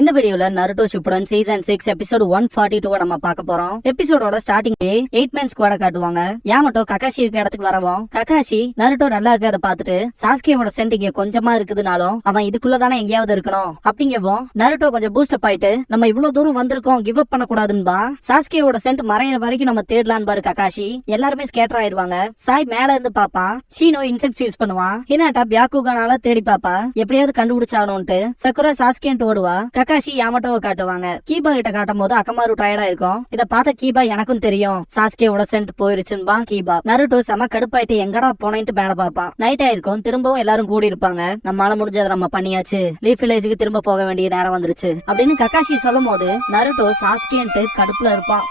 இந்த வீடியோல Naruto Shippuden season 6 episode 142 நம்ம பார்க்க போறோம். எபிசோடோட ஸ்டார்டிங்லே 8 மேன் ஸ்குவாட காட்டுவாங்க. யாமட்டோ ககாஷி இருக்க இடத்துக்கு வரவும் ககாஷி நருட்டோ நல்லா இருக்கறத பார்த்துட்டு சாஸ்கேவோட சென்ட் இங்க கொஞ்சமா இருக்குதுனாலும் அவன் இதுக்குள்ளதானே எங்கேயாவது இருக்கணும் அப்படிங்கவும் நருட்டோ கொஞ்சம் பூஸ்ட் அப் ஆயிட்டு நம்ம இவ்வளவு தூரம் வந்திருக்கோம் கிவ் அப் பண்ண கூடாதுன்பா. சாஸ்கேவோட சென்ட் மறையிற வரைக்கும் நம்ம தேடலான்னு பாரு ககாஷி. எல்லாருமே ஸ்கேட்டர் ஆயிருவாங்க. சாய் மேல இருந்து பாப்பான். ஷீனோ இன்செக்ட்ஸ் யூஸ் பண்ணுவான். ஹினாட்டா பியாக்குகானால தேடி பாப்பா எப்படியாவது கண்டுபிடிச்சாகணும்ட்டு. சக்குரா சாஸ்கேன்ட்டு ஓடுவா. ககாஷி யாமட்டோவை காட்டுவாங்க. கீபா கிட்ட காட்டும் போது அக்கமாரு டயர்டா இருக்கும். இத பார்த்த கீபா எனக்கும் தெரியும் சாஸ்கேவோட சென்ட் போயிருச்சுன்பா கீபா. நருட்டோ செம கடுப்பாயிட்டு எங்கடா போனேன்ட்டு மேல பாப்பான். நைட் ஆயிருக்கும். திரும்பவும் எல்லாரும் கூடி இருப்பாங்க. நம்மளால முடிஞ்சதை நம்ம பண்ணியாச்சு. லீஃப் வில்லேஜுக்கு திரும்ப போக வேண்டிய நேரம் வந்துருச்சு அப்படின்னு ககாஷி சொல்லும் போது நருட்டோ சாஸ்கேன்ட்டு கடுப்புல இருப்பான்.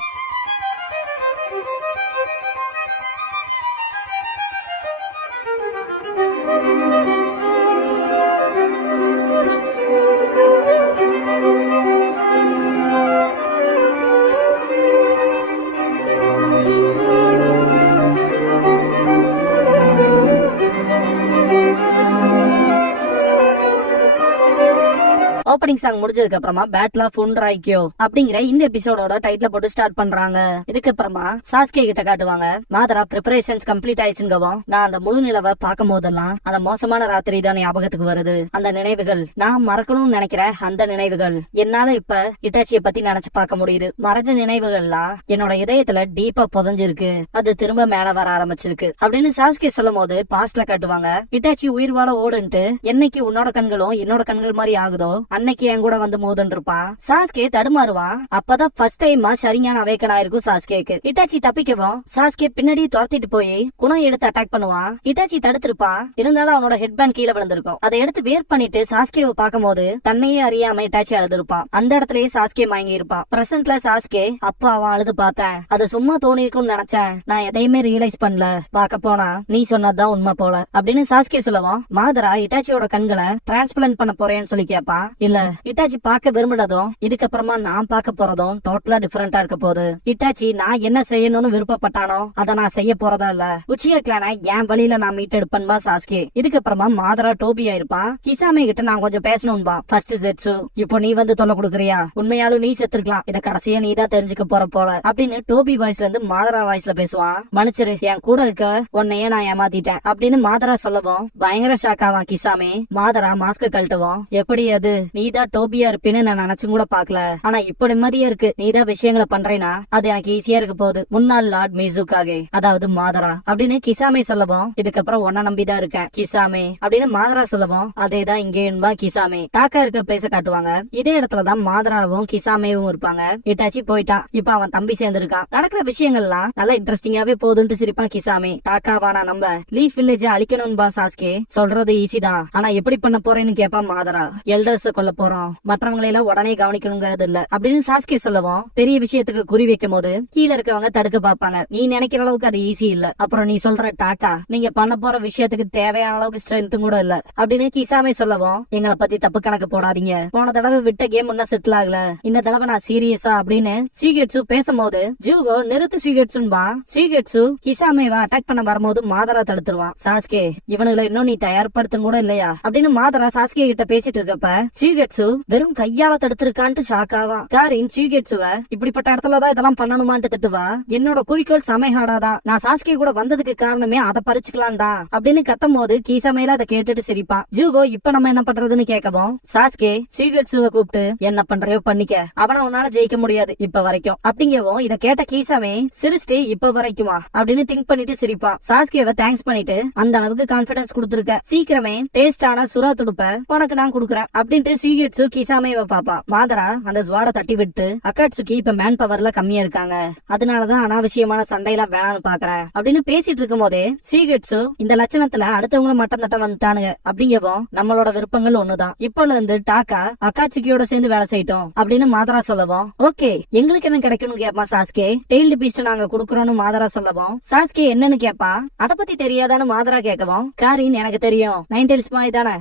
ஓப்பனிங் சாங் முடிஞ்சதுக்கு அப்புறமா பேட்லா ஃபுன்ராய்க்கியோ அப்படிங்கிற இந்த எபிசோடோட டைட்டில் போட்டு ஸ்டார்ட் பண்றாங்க. இதுக்கு அப்புறமா சாஸ்கே கிட்ட காட்டுவாங்க. மாதரா பிரிப்பரேஷன்ஸ் கம்ப்ளீட் ஆயிடுச்சுங்கவும் நான் அந்த முழு நிலவை பார்க்கும் போதெல்லாம் அந்த மோசமான ராத்திரி தான் ஞாபகத்துக்கு வருது. அந்த நினைவுகள் நான் மறக்கணும்னு நினைக்கிற அந்த நினைவுகள் என்னால இப்ப இட்டாச்சியை பத்தி நினைச்சு பார்க்க முடியுது. மறைஞ்ச நினைவுகள்லாம் என்னோட இதயத்துல டீப்பா புதஞ்சிருக்கு. அது திரும்ப மேல வர ஆரம்பிச்சிருக்கு அப்படின்னு சாஸ்கே சொல்லும் போது பாஸ்ட்ல காட்டுவாங்க. இட்டாச்சி உயிர் வாழ ஓடுன்ட்டு என்னைக்கு உன்னோட கண்களும் என்னோட கண்கள் மாதிரி ஆகுதோ அன்னைக்கு என் கூட வந்து மோதன் இருப்பான். சாஸ்கே தடுமாறுவான். அப்பதான் ஃபர்ஸ்ட் டைமா சரியான அவேக்கன் ஆயிருக்கும் சாஸ்கேக்கு. இட்டாச்சி தப்பிக்கவும் சாஸ்கே பின்னாடி துரத்திட்டு போய் குணம் எடுத்து அட்டாக் பண்ணுவான். இட்டாச்சி தடுத்திருப்பான். இருந்தாலும் அவனோட ஹெட் பேண்ட் கீழே விழுந்திருக்கும். அதை எடுத்து வேர் பண்ணிட்டு சாஸ்கேவை பார்க்கும் போது தன்னையே அறியாம இட்டாச்சி அழுதுருப்பான். அந்த இடத்துலயே சாஸ்கே மயங்கி இருப்பான். பிரசன்ட்ல சாஸ்கே அப்பா அவன் அழுது பார்த்தேன். அது சும்மா தோணி இருக்கும்னு நினைச்சேன். நான் எதையுமே ரியலைஸ் பண்ணல. பார்க்க போனா நீ சொன்னதுதான் உண்மை போல அப்படின்னு சாஸ்கே சொல்லுவான். மாதரா இட்டாச்சியோட கண்களை டிரான்ஸ்பிளண்ட் பண்ண போறேன்னு சொல்லி கேப்பா. இல்ல இட்டாச்சி பார்க்க விரும்பினதும் இதுக்கப்புறமா நான் பார்க்க போறதும் டோட்டலா டிஃபரெண்டா இருக்க போகுது. இட்டாச்சி நான் என்ன செய்யணும்னு விருப்பப்பட்டானோ அதை நான் செய்ய போறதா இல்ல. உச்சியா கிளான என் வழியில நான் மீட்டெடுப்பேன்பா சாஸ்கே. இதுக்கப்புறமா மாதரா டோபியா இருப்பான். கிசாமே கிட்ட நான் கொஞ்சம் பேசணும்பா. ஃபர்ஸ்ட் செட்ஸு இப்போ நீ வந்து தொல்லை கொடுக்குறியா? உண்மையாலும் நீ செத்துருக்கலாம். இத கடைசியா நீ தான் தெரிஞ்சுக்க போற போல அப்படின்னு டோபி வாய்ஸ்ல இருந்து மாதரா வாய்ஸ்ல பேசுவான். மன்னிச்சிரு என் கூட இருக்க உன்னையே நான் ஏமாத்திட்டேன் அப்படின்னு மாதரா சொல்லவும் பயங்கர ஷாக் ஆவான் கிசாமே. மாதரா மாஸ்க கழட்டுவோம். எப்படி அது நீதான் டோபியா இருப்பேன்னு நான் நினைச்சும் கூட பாக்கல. ஆனா இப்ப நிம்மதியா இருக்கு. நீதான் விஷயங்களை பண்றேன்னா அது எனக்கு ஈஸியா இருக்க போகுது. முன்னாள் லார்ட் மிசுகாகே அதாவது மாதரா அப்படின்னு கிசாமே சொல்லவும் இதுக்கப்புறம் உன்ன நம்பிதான் இருக்கேன் கிசாமே அப்படின்னு மாதரா சொல்லவும் அதேதான் இங்கேயும்பா கிசாமே. டாக்கா இருக்க பிளேஸ காட்டுவாங்க. இதே இடத்துலதான் மாதராவும் கிசாமேவும் இருப்பாங்க. இட்டாச்சி போயிட்டான். இப்ப அவன் தம்பி சேர்ந்திருக்கான். நடக்கிற விஷயங்கள்லாம் நல்லா இன்ட்ரெஸ்டிங்காவே போகுதுன்னு சிரிப்பான் கிசாமே. டாக்காவானா நம்ம லீஃப் வில்லேஜ் அழிக்கணும்பா சாஸ்கே. சொல்றது ஈஸி தான். ஆனா எப்படி பண்ண போறேன்னு கேப்பான் மாதரா. எல்டர்ஸ் கொல்ல போறோம். மற்றவங்களை எல்லாம் உடனே கவனிக்கணுங்கிறது இல்ல அப்படின்னு சாஸ்கே சொல்லவும் பெரிய விஷயத்துக்கு குறி வைக்கும் போது கீழே இருக்கவங்க தடுக்க பாப்பாங்க. நீ நினைக்கிற அளவுக்கு அது ஈஸி இல்ல. அப்புறம் நீ சொல்ற டாக்கா நீங்க பண்ண போற விஷயத்துக்கு தேவையான அளவுக்கு ஸ்ட்ரென்த் கூட இல்ல அப்படின்னு கிசாமே சொல்லவும் எங்களை பத்தி தப்பு கணக்கு போடாதீங்க. போன தடவை விட்ட கேம் இன்னும் செட்டில் ஆகல. இந்த தடவை நான் சீரியஸா அப்படின்னு ஷீகெட்சு பேசும்போது ஜூகோ நிறுத்து ஷீகெட்சுன்பா. ஷீகெட்சு கிசாமேவா அட்டாக் பண்ண வரும்போது மாதரா தடுத்துருவான். சாஸ்கே இவனுங்களை இன்னும் நீ தயார்படுத்தும் கூட இல்லையா அப்படின்னு மாதரா சாஸ்கே கிட்ட பேசிட்டு இருக்கப்ப ஷீகெட்சு வெறும் கையால தடுத்திருக்கான்ட்டு ஷாக் ஆவான். காரின் ஷீகெட்சுவ இப்படிப்பட்ட இடத்துலதான் இதெல்லாம் பண்ணணுமான்ட்டு திட்டுவா. என்னோட குறிக்கோள் சமைஹாடாதான். நான் சாஸ்கே கூட வந்ததுக்கு காரணமே அதை பறிச்சுக்கலாம் தான் அப்படின்னு கத்தும் போது கிசாமேல அதை கேட்டுட்டு சிரிப்பான். ஜூகோ இப்ப நம்ம என்ன பண்றதுன்னு கேட்கவும் சாஸ்கே ஷீகெட்சுவ கூப்பிட்டு என்ன பண்றையோ பண்ணிக்க. அவனை உன்னால ஜெயிக்க முடியாது இப்ப வரைக்கும் அப்படிங்கவும் இதை கேட்ட கிசாமே சிரிச்சிட்டு இப்ப வரைக்குமா அப்படின்னு திங்க் பண்ணிட்டு சிரிப்பான். சாஸ்கேவை தேங்க்ஸ் பண்ணிட்டு அந்த அளவுக்கு கான்பிடன்ஸ் கொடுத்துருக்க. சீக்கிரமே டேஸ்டான சுறா துடுப்ப உனக்கு நான் கொடுக்குறேன் அப்படின்ட்டு ஷீகெட்சு கிசாமேவை பாப்பா. மாதரா அந்த ஸ்வாட தட்டி விட்டு அக்காட்சுக்கு இப்ப மேன் பவர்ல கம்மியா இருக்காங்க. அதனாலதான் அனாவசியமான சண்டையெல்லாம் வேணாம்னு பாக்குறேன் அப்படின்னு பேசிட்டு இருக்கும் போதே ஷீகெட்சு இந்த லட்சணத்துல அடுத்தவங்கள மட்டம் தட்ட வந்துட்டானுங்க அப்படிங்கவும் நம்மளோட விருப்பங்கள் ஒண்ணுதான். இப்போல இருந்து டாக்கா அக்காட்சுக்கியோட சேர்ந்து வேலை செய்யட்டும் அப்படின்னு மாதரா சொல்லவும் ஓகே எங்களுக்கு என்ன கிடைக்கணும் கேப்பா சாஸ்கே. டெய்ல்டு பீஸ்ட் நாங்க குடுக்கறோம்னு மாதரா சொல்லவும் சாஸ்கே என்னன்னு கேப்பா. அத பத்தி தெரியாதான்னு மாதரா கேட்கவும் காரின் எனக்கு தெரியும் 9 டெய்ல்ஸ் மாதிரி தானே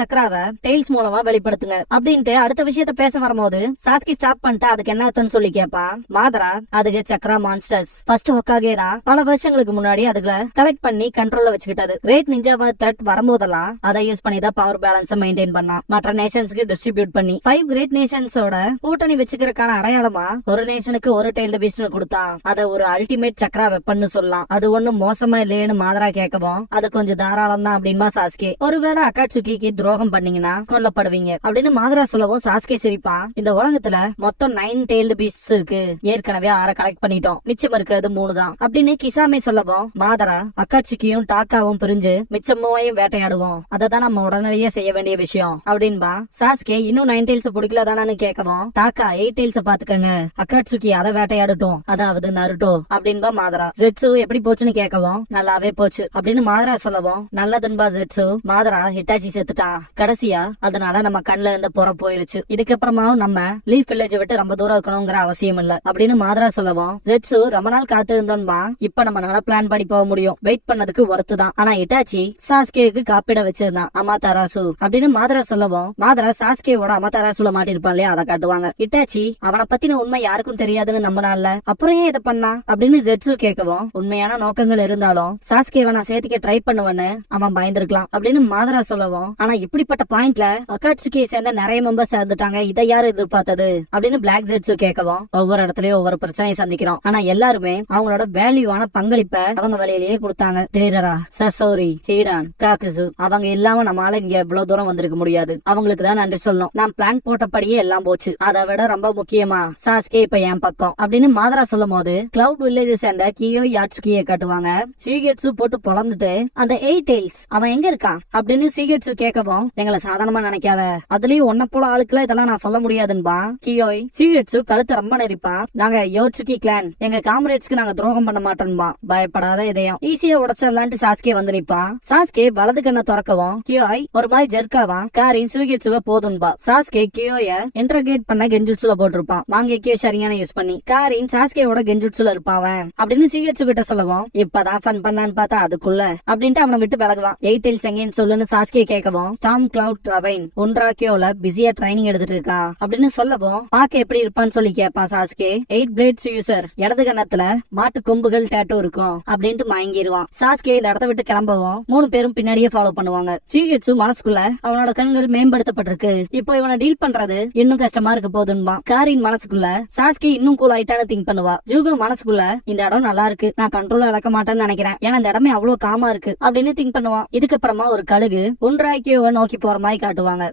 சக்கராவை டெய்ல்ஸ் மூலமா வெளி வெளிப்படுத்துங்க அப்படின்ட்டு அடுத்த விஷயத்த பேச வரும்போது சாஸ்கி ஸ்டாப் பண்ணிட்டு அதுக்கு என்ன அர்த்தம்னு சொல்லி கேப்பா மாதரா. அதுக்கு சக்ரா மான்ஸ்டர்ஸ் ஃபர்ஸ்ட் ஹொக்காகே தான் பல வருஷங்களுக்கு முன்னாடி அதுல கலெக்ட் பண்ணி கண்ட்ரோல்ல வச்சுக்கிட்டது. கிரேட் நிஞ்சாவா த்ரெட் வரும்போதெல்லாம் அதை யூஸ் பண்ணி தான் பவர் பேலன்ஸ் மெயின்டைன் பண்ணா மற்ற நேஷன்ஸ்க்கு டிஸ்ட்ரிபியூட் பண்ணி 5 கிரேட் நேஷன்ஸோட கூட்டணி வச்சுக்கிறதுக்கான அடையாளமா ஒரு நேஷனுக்கு ஒரு டெய்ல்டு பீஸ்ட் கொடுத்தான். அத ஒரு அல்டிமேட் சக்ரா வெப்பன்னு சொல்லலாம். அது ஒண்ணும் மோசமா இல்லையேன்னு மாதரா கேட்கவும் அது கொஞ்சம் தாராளம் தான் அப்படின்பா சாஸ்கே. ஒருவேளை அக்காட்சுகிக்கு துரோகம் பண்ணீங்கன்னா கொல்லப்படுவீங்க அப்படின்னு மாதரா சொல்லவும் சாஸ்கே சிரிப்பான். இந்த உலகத்துல மொத்தம் 9 டெய்ல்டு பீஸ்ட் இருக்கு, ஏற்கனவே 6 கலெக்ட் பண்ணிட்டோம், மிச்சம் இருக்கிறது 3 தான் அப்படின்னு கிசாமே சொல்லவும் மாதரா அக்காட்சுகியும் டாக்காவும் பிரிஞ்சு மிச்சம் 3 வேட்டையாடுவோம், அததான் நம்ம உடனடியே செய்ய வேண்டிய விஷயம் அப்படின்பா. சாஸ்கே இன்னும் 9 டெய்ல்ஸ் பிடிக்கல தானு கேட்கவும் டாக்கா 8 டெய்ல்ஸ் பாத்துக்கங்க, அக்காட்சுகி அதை வேட்டையாடட்டும், அதாவது நருட்டோ அப்படின்பா மாதரா. ஜெட்சு எப்படி போச்சுன்னு கேட்கவும் நல்லாவே போச்சு அப்படின்னு மாதரா சொல்லவும் நல்லதுன்பா ஜெட்சு. மாதரா ஹிட்டாச்சி செத்துட்டான் கடைசியா, அதனால நம்ம கண்ணுல இருந்து புற போயிருச்சு, இதுக்கப்புறமாவும் நம்ம லீஃப் வில்லேஜ் விட்டு ரொம்ப தூரம் இருக்கணுங்கிற அவசியம் இல்ல அப்படின்னு மாதரா சொல்லவும் ஜெட்சு ரொம்ப நாள் காத்து இருந்தோம்பா, இப்ப நம்ம நல்லா பிளான் பண்ணி போக முடியும், வெயிட் பண்ணதுக்கு ஒர்த்து தான். ஆனா ஹிட்டாச்சி சாஸ்கேக்கு காப்பிட வச்சிருந்தான் அமாதராசு அப்படின்னு மாதரா சொல்லவும் மாதரா சாஸ்கேவோட அமாதராசுல மாட்டிருப்பான் இல்லையா அதை காட்டுவாங்க. ஹிட்டாச்சி அவனை பத்தின உண்மை யாருக்கும் தெரியாதுன்னு நம்பினால, அப்புறம் ஏன் இதை பண்ணா அப்படின்னு ஜெட்சு கேட்கவும் உண்மையான நோக்கங்கள் இருந்தாலும் சாஸ்கேவை நான் சேர்த்துக்க ட்ரை பண்ணுவேன்னு அவன் பயந்துருக்கலாம் அப்படின்னு மாதரா சொல்லவும், ஆனா இப்படிப்பட்ட பாயிண்ட்ல அக்காட்சுகியை சேர்ந்த நிறைய மெம்பர்ஸ் இருந்துட்டாங்க, இதை யாரு எதிர்பார்த்தது அப்படின்னு பிளாக் ஜெட்சு கேட்கவும் ஒவ்வொரு இடத்துலயும் ஒவ்வொரு பிரச்சனையை சந்திக்கிறோம், ஆனா எல்லாருமே அவங்களோட வேல்யூவான பங்களிப்பை அவங்க வழியிலேயே கொடுத்தாங்க. டேரரா, சசோரி, ஹீடான், காக்குசு அவங்க இல்லாம நம்மளால இங்க எவ்வளவு தூரம் வந்திருக்க முடியாது, அவங்களுக்கு தான் நன்றி சொல்லணும். நான் பிளான் போட்டபடியே எல்லாம் போச்சு, அதை விட ரொம்ப முக்கியமா சாஸ்கே இப்ப என் பக்கம் அப்படின்னு மாதரா சொல்லும் போது கிளவுட் வில்லேஜ் சேர்ந்த கியோ யாட்சுகியை காட்டுவாங்க. சீகெட்சு போட்டு பொழந்துட்டு அந்த 8 டெய்ல்ஸ் அவன் எங்க இருக்கான் அப்படின்னு சீகெட்சு கேட்கவும் எங்களை சாதாரணமா நினைக்காத, அதுலயும் ஒன்ன போல ஆளுக்குள்ள இதெல்லாம் நான் சொல்ல முடியாதுன்பா. கியோய் சீகெட்சு கழுத்து ரொம்ப நெரிப்பா, நாங்க யோட்சுகி கிளான், எங்க காம்ரேட்ஸ்க்கு நாங்க துரோகம் பண்ண மாட்டோம்பா, பயப்படாத இதயம் ஈஸியா உடச்சிடலான்ட்டு சாஸ்கே வந்து நிப்பா. சாஸ்கே வலது கண்ணை திறக்கவும் கியோய் ஒரு மாதிரி ஜெர்க்காவா காரின் சீகெட்சுவ போதும்பா. சாஸ்கே கியோய இன்டர்கேட் பண்ண கெஞ்சுட்சுல போட்டிருப்பான் வாங்கிக்கே சரியான யூஸ் பண்ணி. காரின் சாஸ்கேவோட கெஞ்சுட்சுல இருப்பாவன் அப்படின்னு சீகெட்சு கிட்ட சொல்லவும் இப்பதான் ஃபன் பண்ணான்னு பார்த்தா அதுக்குள்ள அப்படின்ட்டு அவனை விட்டு விலகுவான். 8 டெய்ல்ஸ் எங்கன்னு சொல்லுன்னு சாஸ்கே கேட்கவும் ஸ்டார்ம் கிளவுட் ரவைன் ஒன்றாக்கியோல பிஸியா ட்ரைனிங் எடுத்துட்டு இருக்கா அப்படின்னு சொல்லவும் பாக்க எப்படி இருப்பான்னு சொல்லி கேட்பான் சாஸ்கே. 8 பிளேட்ஸ் யூசர், இடது கண்ணத்துல மாட்டு கொம்புகள் டேட்டோ இருக்கும் அப்படின்ட்டு மயங்கிடுவான். சாஸ்கே இந்த இடத்த விட்டு கிளம்பவும் 3 பேரும் பின்னாடியே ஃபாலோ பண்ணுவாங்க. சீகெட்சு மனசுக்குள்ள அவனோட கண்கள் மேம்படுத்தப்பட்டிருக்கு, இப்போ இவனை டீல் பண்றது இன்னும் கஷ்டமா இருக்க போதுன்பா. காரின் மனசுக்குள்ள சாஸ்கே இன்னும் கூல் ஆயிட்டான்னு திங்க் பண்ணுவா. ஜூகோ மனசுக்குள்ள இந்த இடம் நல்லா இருக்கு, நான் கண்ட்ரோல் இழக்க மாட்டேன்னு நினைக்கிறேன், ஏன்னா இந்த இடமே அவ்வளவு காமா இருக்கு அப்படின்னு திங்க் பண்ணுவான். இதுக்கப்புறமா ஒரு கழுகு ஒன்றாக்கியோவை நோக்கி போற மாதிரி காட்டுவாங்க.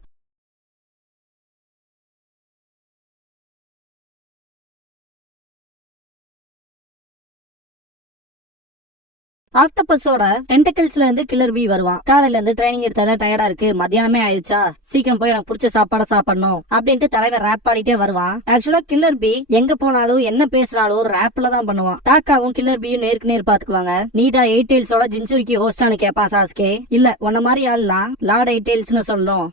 ஆக்டோபஸோட டென்டக்கிள்ஸ்ல இருந்து கில்லர் பி வருவான். காலையில இருந்து ட்ரைனிங் எடுத்தால டயர்டா இருக்கு, மத்தியானமே ஆயிடுச்சா, சீக்கிரம் போய் எனக்கு பிடிச்ச சாப்பாட சாப்பிடணும் அப்படின்ட்டு தலைவர் ரேப் பாடிட்டே வருவான். ஆக்சுவலா கில்லர் பி எங்க போனாலும் என்ன பேசினாலும் ரேப்ல தான் பண்ணுவான். டாக்காவும் கில்லர் பியும் நேருக்கு நேர் பாத்துக்குவாங்க. நீதா 8 டெய்ல்ஸோட ஜின்சுரிக்கு ஹோஸ்டானு கேப்பா சாஸ்கே. இல்ல உன்ன மாதிரி ஆள்லாம் லார்ட் 8 டெய்ல்ஸ்னு சொல்லணும்,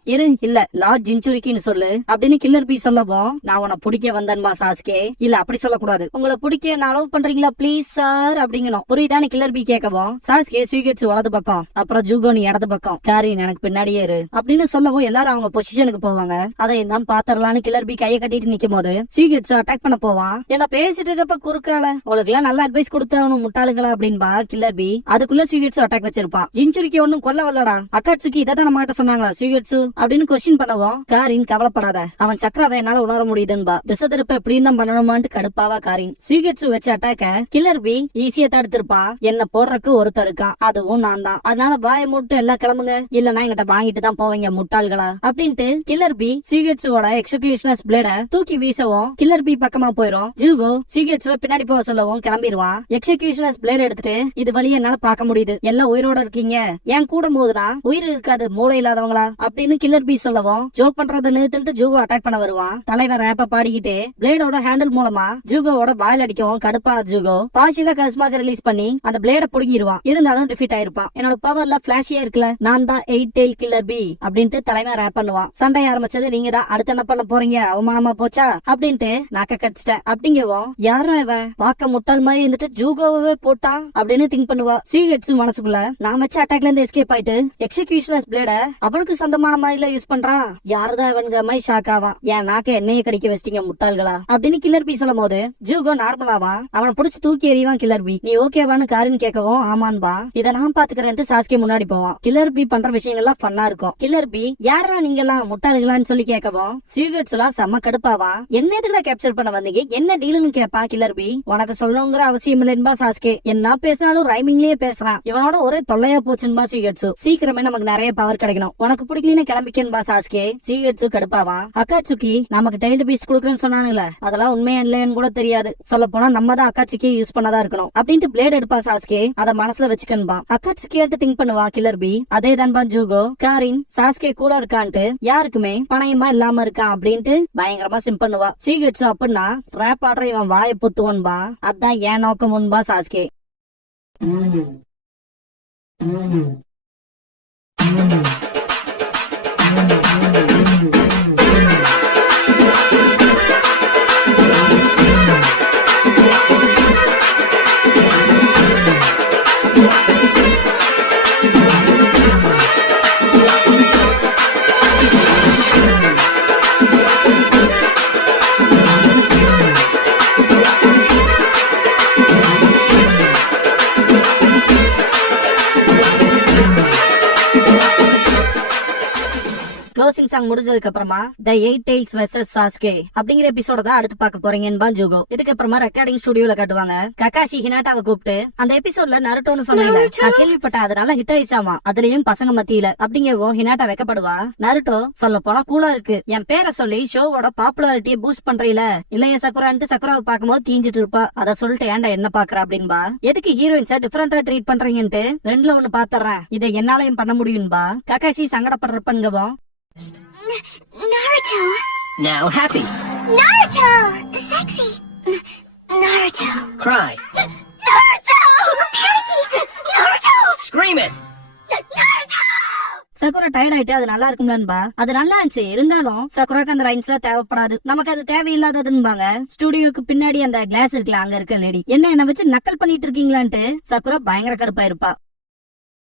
இல்ல லார்ட் ஜின்சுரிக்கின்னு சொல்லு அப்படின்னு கில்லர் பி சொல்லவும் நான் உன்னை பிடிக்க வந்தேன்பா சாஸ்கே. இல்ல அப்படி சொல்லக்கூடாது, உங்களை பிடிக்க நான் அலோவ் பண்றீங்களா ப்ளீஸ் சார் அப்படிங்கணும். புரியுதான்னு கில்லர் பி கேட்கவும் சாஸ்கே சீகெட்சு வலது பக்கம், அப்புறம் ஜூகோ நீ இடது பக்கம், காரின் எனக்கு பின்னாடியே இரு அப்படின்னு சொல்லவும் எல்லாரும் அவங்க பொசிஷனுக்கு போவாங்க. அதை தான் பாத்திரலான்னு கில்லர் பி கையை கட்டிட்டு நிக்கும் போது சீகெட்சு அட்டாக் பண்ண போவான். என்ன பேசிட்டு இருக்கப்ப குறுக்கால உங்களுக்கு எல்லாம் நல்ல அட்வைஸ் கொடுத்தவனும் முட்டாளுங்களா அப்படின்பா கில்லர் பி. அதுக்குள்ள சீகெட்சு அட்டாக் வச்சிருப்பான். ஜின்சுரிக்கு ஒன்னும் கொல்ல வரலடா, அக்காட்சுகி இதான் நம்ம கிட்ட சொன்னாங்களா சீகெட்சு அப்படின்னு கொஸ்டின் பண்ணவும் காரின் கவலைப்படாத, அவன் சக்கராவை என்னால உணர முடியுதுன்பா, திசை திருப்ப எப்படியும் தான் பண்ணணுமான்ட்டு கடுப்பாவா காரின். சீகெட்சு வச்ச அட்டாக்க கில்லர் பி ஈஸியா தடுத்திருப்பான். என்ன போடுறக்கு ஒருத்தர் இருக்கான், அதுவும் நான் தான், அதனால வாயை மூட்டு எல்லாம் கிளம்புங்க, இல்லன்னா என்கிட்ட வாங்கிட்டு தான் போவீங்க முட்டாள்களா அப்படின்ட்டு கில்லர் பி சீகெட்சுவோட எக்ஸிகியூஷனர்ஸ் பிளேட தூக்கி வீசவும் கில்லர் பி பக்கமா போயிரும். ஜூகோ சீகெட்சுவை பின்னாடி போக சொல்லவும் கிளம்பிடுவான். எக்ஸிகியூஷனர்ஸ் பிளேட எடுத்துட்டு இது வழியா என்னால பாக்க முடியுது, எல்லாம் உயிரோட இருக்கீங்க, ஏன் கூட போதுனா உயிர் இருக்காது மூளை இல்லாதவங்களா அப்படின்னு கில்லர் பி சொல்லவும் ஜோக் பண்றதை நிறுத்திட்டு ஜூகோ அட்டாக் பண்ண வருவான். தலைவர் ரேப்ப பாடிக்கிட்டு பிளேடோட ஹேண்டில் மூலமா ஜூகோவோட வாயில் அடிக்கவும் கடுப்பான ஜூகோ பாசில கஸ்மாக ரிலீஸ் பண்ணி அந்த பிளேட புடுங்கிடுவான். இருந்தாலும் டிஃபீட் ஆயிருப்பான். என்னோட பவர்ல பிளாஷியா இருக்குல்ல, நான் தான் 8 டெயில் கில்லர் பி அப்படின்ட்டு தலைமை ரேப் பண்ணுவான். சண்டை ஆரம்பிச்சது நீங்க தான், அடுத்து என்ன பண்ண போறீங்க, அவமானமா போச்சா அப்படின்ட்டு நாக்க கடிச்சிட்டேன். அப்படிங்கவும் யாரா இவன் பார்க்க முட்டாள் மாதிரி இருந்துட்டு ஜூகோவே போட்டான் அப்படின்னு திங்க் பண்ணுவா. சீகெட்ஸ் மனசுக்குள்ள நான் வச்ச அட்டாக்ல இருந்து எஸ்கேப் ஆயிட்டு எக்ஸிகியூஷனர்ஸ் பிளேட அவனுக்கு சொந்தமான மாதிரில யூஸ் பண்றான். யாருதான் இவனுங்க மாதிரி ஷாக் ஆவான். ஏன் நாக்க என்னைய கடிக்க வச்சிட்டீங்க முட்டாள்களா அப்படின்னு கில்லர் பி சொல்லும் போது ஜூகோ நார்மலாவான். அவனை புடிச்சு தூக்கி எறிவான் கில்லர் பி. நீ ஓகேவான்னு காருன்னு கேட்கவும் ஆமான்பா. இதை நான் பாத்துக்கிறேன்ட்டு சாஸ்கே முன்னாடி போவான். கில்லர் பி பண்ற விஷயங்கள்லாம் ஃபன்னா இருக்கும். கில்லர் பி யாரா நீங்க எல்லாம் முட்டாள்களான்னு சொல்லி கேட்கவும் சீகெட்ஸ் எல்லாம் செம்ம கடுப்பாவான். என்ன எதுக்குடா கேப்சர் பண்ண வந்தீங்க, என்ன டீலுன்னு கேப்பா கில்லர் பி. உனக்கு சொல்லணுங்கிற அவசியம் இல்லைன்பா சாஸ்கே. என்ன பேசினாலும் ரைமிங்லயே பேசுறான். இவனோட ஒரே தொல்லையா போச்சுன்பா சீகெட்சு. சீக்கிரமே நமக்கு நிறைய பவர் கிடைக்கணும், உனக்கு பிடிக்கலன்னு கிளம்பிக்கன்பா சாஸ்கே. சீகெட்சு கடுப்பாவான். அக்காட்சுக்கி நமக்கு டைல்டு பீஸ் குடுக்கறேன்னு சொன்னானுங்களே, அதெல்லாம் உண்மையா இல்லைன்னு கூட தெரியாது. சொல்ல போனா நம்ம தான் அக்காட்சுக்கி யூஸ் பண்ணதா இருக்கணும் அப்படின்ட்டு பிளேட் எடுப்பா சாஸ்கே. அத மனசுல வச்சுக்கன்பா. அக்காட்சுக்கியாட்டு திங்க் பண்ணுவா கில்லர் பி. அதே தான்பா ஜூகோ. காரின் சாஸ்கே கூட இருக்கான்ட்டு யாருக்குமே பணயமா இல்லாம இருக்கான் அப்படின்ட்டு பயங்கரமா சிம் பண்ணுவா. சீகெட்சு அப்படின்னா ரேப் ஆடுற இவன் வாயை புத்துவன்பா. அதான் ஏன் நோக்கம் உன்பா சாஸ்கே. க்ளோசிங் சாங் முடிஞ்சதுக்கு அப்புறமா தி 8 டெயில்ஸ் வெர்சஸ் சாஸ்கே அப்படிங்கிற எபிசோட தான் அடுத்து பார்க்க போறீங்கன்னு ஜூகோ. இதுக்கு அப்புறமா ரெக்கார்டிங் ஸ்டுடியோல காட்டுவாங்க. ககாஷி ஹினாட்டாவை கூப்பிட்டு அந்த எபிசோட்ல நருட்டோன்னு சொன்னீங்க, நான் கேள்விப்பட்டேன், அதனால ஹிட் ஆயிடுச்சாமா, அதுலயும் பசங்க மத்தியில அப்படிங்கவும் ஹினாட்டா வெக்கப்படுவா. நருட்டோ சொல்ல போனா கூலா இருக்கு, என் பேரை சொல்லி ஷோவோட பாப்புலாரிட்டியை பூஸ்ட் பண்றீல இல்லையா சக்குரான்ட்டு சக்குராவை பார்க்கும்போது தீஞ்சிட்டு இருப்பா. அத சொல்லிட்டு ஏன்டா என்ன பாக்குற அப்படின்பா. எதுக்கு ஹீரோயின்ஸா டிஃபரெண்டா ட்ரீட் பண்றீங்கன்ட்டு ரெண்டுல ஒண்ணு பாத்துறேன், இதை என்னாலையும் பண்ண முடியும்பா. ககாஷி சங்கடப்படுறப்பங்கவும் Naruto! Now happy. Naruto! Sexy! Naruto! Cry. Naruto! Panicky! Naruto! Scream it. Naruto! Sakura tired ஆயிட்டு அது நல்லா இருக்கும்லன்பா. அது நல்லா இருந்துச்சு, இருந்தாலும் சக்குராக்கு அந்த லைன்ஸ் தேவைப்படாது, நமக்கு அது தேவையில்லாததுன்பாங்க. ஸ்டுடியோக்கு பின்னாடி அந்த கிளாஸ் இருக்குல்ல, அங்க இருக்க லேடி என்ன வச்சு நக்கல் பண்ணிட்டு இருக்கீங்களான்ட்டு சக்குரா பயங்கர கடுப்பா இருப்பா.